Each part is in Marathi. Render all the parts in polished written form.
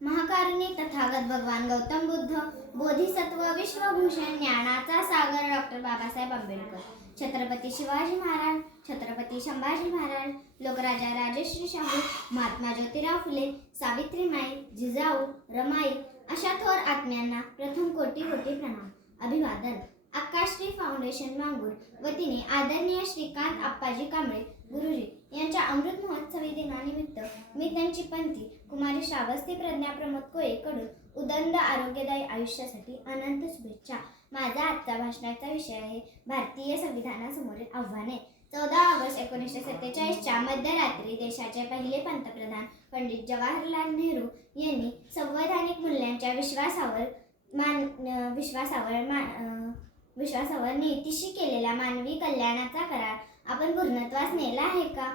महाकारुणी तथागत भगवान गौतम बुद्ध, बोधिसत्व, विश्वभूषण, ज्ञानाचा सागर डॉक्टर बाबासाहेब आंबेडकर, छत्रपती शिवाजी महाराज, छत्रपती संभाजी महाराज, लोकराजा राजश्री शाहू, महात्मा ज्योतिराव फुले, सावित्रीमाई, जिजाऊ, रमाई अशा थोर आत्म्यांना प्रथम कोटी कोटी प्रणाम, अभिवादन. आकाशश्री फाउंडेशन मांगूर वतीने आदरणीय श्रीकांत आप्पाजी कांबळे गुरुजी यांच्या अमृत महोत्सवी दिनानिमित्त मी त्यांची पंथी कुमारी श्रावस्ती प्रज्ञा प्रमोद कोळे कडून उदंड आरोग्यदायी आयुष्यासाठी अनंत शुभेच्छा. माझा आजचा भाषणाचा विषय आहे भारतीय संविधानासमोरील आव्हाने. 14 ऑगस्ट 1947च्या मध्यरात्री देशाचे पहिले पंतप्रधान पंडित जवाहरलाल नेहरू यांनी संवैधानिक मूल्यांच्या विश्वासावर नीतीशी केलेला मानवी कल्याणाचा करार आपण पूर्णत्वास नेला आहे का?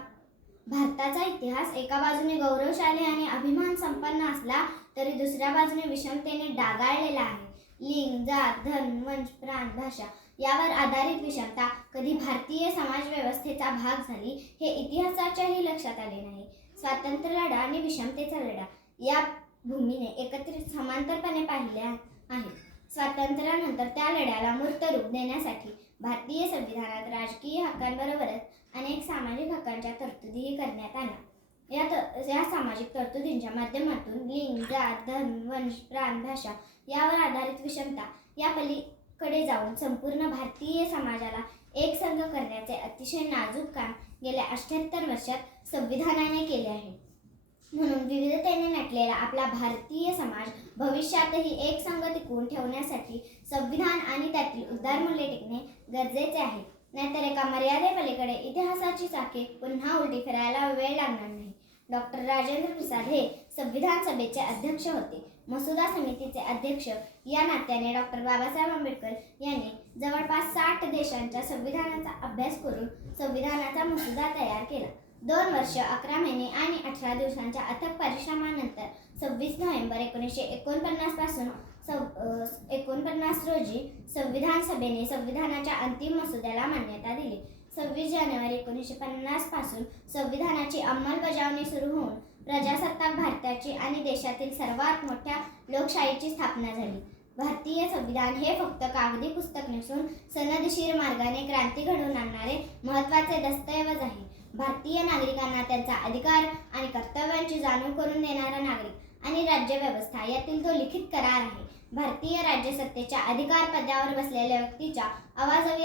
भारताचा इतिहास एका बाजूने गौरवशाली आणि अभिमान संपन्न असला तरी दुसऱ्या बाजूने विषमतेने डागाळलेला आहे. लिंग, जात, धर्म, वंश, प्रांत, भाषा यावर आधारित विषमता कधी भारतीय समाज व्यवस्थेचा भाग झाली हे इतिहासाच्याही लक्षात आले नाही. स्वातंत्र्य लढा आणि विषमतेचा लढा या भूमीने एकत्रित समांतरपणे पाहिल्या आहे. स्वातंत्र्यानंतर त्या लढ्याला मूर्त रूप देण्यासाठी भारतीय संविधानात राजकीय हक्कांबरोबरच अनेक सामाजिक हक्कांच्या तरतुदीही करण्यात आल्या. या सामाजिक तरतुदींच्या माध्यमातून लिंग, जात, धर्म, वंश, प्रांत, भाषा यावर आधारित विषमता या पलीकडे जाऊन संपूर्ण भारतीय समाजाला एकसंघ करण्याचे अतिशय नाजूक काम गेल्या 78 वर्षात संविधानाने केले आहे. म्हणून विविधतेने नटलेला आपला भारतीय समाज भविष्यातही एकसंघ टिकवून ठेवण्यासाठी संविधान आणि त्यातील उदार मूल्ये टिकणे गरजेचे आहे. नाहीतर एका मर्यादेपलीकडे इतिहासाची चाके पुन्हा उलटी फिरायला वेळ लागणार नाही. डॉक्टर राजेंद्र प्रसाद हे संविधान सभेचे अध्यक्ष होते. मसुदा समितीचे अध्यक्ष या नात्याने डॉक्टर बाबासाहेब आंबेडकर यांनी जवळपास 60 देशांच्या संविधानाचा अभ्यास करून संविधानाचा मसुदा तयार केला. 2 वर्ष 11 महिने आणि 18 दिवसांच्या अथक परिश्रमानंतर 26 नोव्हेंबर 1949 रोजी संविधान सभेने संविधानाच्या अंतिम मसुद्याला मान्यता दिली. 26 जानेवारी 1950 पासून संविधानाची अंमलबजावणी सुरू होऊन प्रजासत्ताक भारताची आणि देशातील सर्वात मोठ्या लोकशाहीची स्थापना झाली. भारतीय संविधान हे फक्त कागदी पुस्तक नसून सनदशीर मार्गाने क्रांती घडवून आणणारे महत्त्वाचे दस्तऐवज आहे. भारतीय नागरिकांना त्यांचा अधिकार आणि कर्तव्यांची जाणीव करून देणारा नागरिक आणि राज्यव्यवस्था यातील तो लिखित करार आहे. भारतीय राज्यसत्तेच्या अधिकार पदावर बसलेल्या व्यक्तीच्या आवाजवी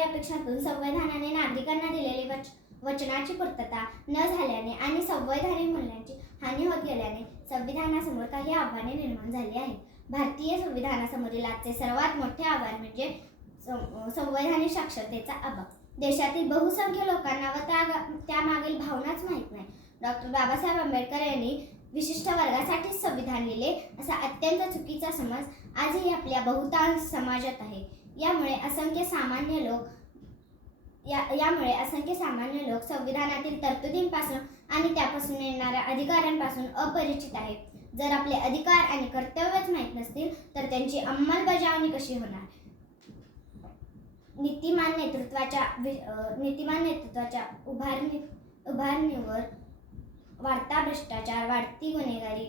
अपेक्षांतून संविधानाने नागरिकांना दिलेली वचनाची पूर्तता न झाल्याने आणि संवैधानिक मूल्यांची हानी होत गेल्याने संविधानासमोर काही आव्हाने निर्माण झाली आहेत. भारतीय संविधानासमोरील आजचे सर्वात मोठे आव्हान म्हणजे संवैधानिक साक्षरतेचा अभाव. देशातील बहुसंख्य लोकांना व त्यामागील भावनाच माहीत नाही. डॉक्टर बाबासाहेब आंबेडकर यांनी विशिष्ट वर्गासाठीच संविधान लिहिले असा अत्यंत चुकीचा समज आजही आपल्या बहुतांश समाजात आहे. यामुळे असंख्य सामान्य लोक संविधानातील तरतुदींपासून आणि त्यापासून येणाऱ्या अधिकारांपासून अपरिचित आहेत. जर आपले अधिकार आणि कर्तव्यच माहीत नसतील तर त्यांची अंमलबजावणी कशी होणार? नीतिमान नेतृत्वाच्या उभारणीवर वाढता भ्रष्टाचार, वाढती गुन्हेगारी,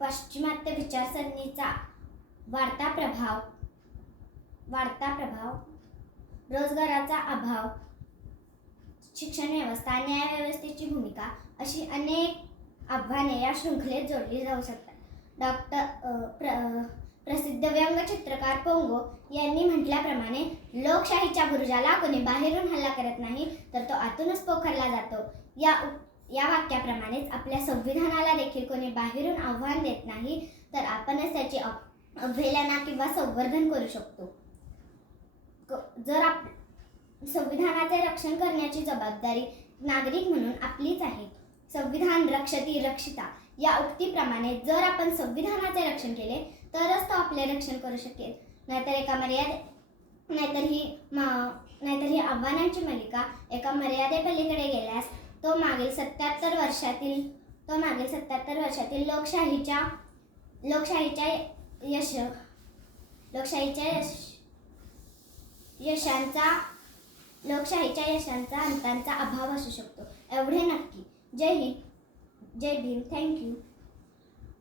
पाश्चिमात्य विचारसरणीचा वाढता प्रभाव, रोजगाराचा अभाव, शिक्षण व्यवस्था, न्याय व्यवस्थेची भूमिका अशी अनेक आव्हाने या शृंखलेत जोडली जाऊ शकतात. प्रसिद्ध व्यंगचित्रकार पोंगो यांनी म्हटल्याप्रमाणे लोकशाहीच्या बुरुजाला कोणी बाहेरून हल्ला करत नाही तर तो आतूनच पोखरला जातो. या वाक्याप्रमाणेच आपल्या संविधानाला देखील कोणी बाहेरून आव्हान देत नाही तर आपणच त्याची अवहेलना किंवा संवर्धन करू शकतो. संविधानाचे रक्षण करण्याची जबाबदारी नागरिक म्हणून आपलीच आहे. संविधान रक्षती रक्षिता या उक्तीप्रमाणे जर आपण संविधानाचे रक्षण केले तरच तो आपले रक्षण करू शकेल. नाहीतर ही आव्हानांची मालिका एका मर्यादेपलीकडे गेल्यास तो मागील 77 वर्षातील लोकशाहीच्या यशांचा लोकशाहीच्या यशांचा अंतांचा अभाव असू शकतो एवढे नक्की. जय हिंद, जय भीम. थँक्यू.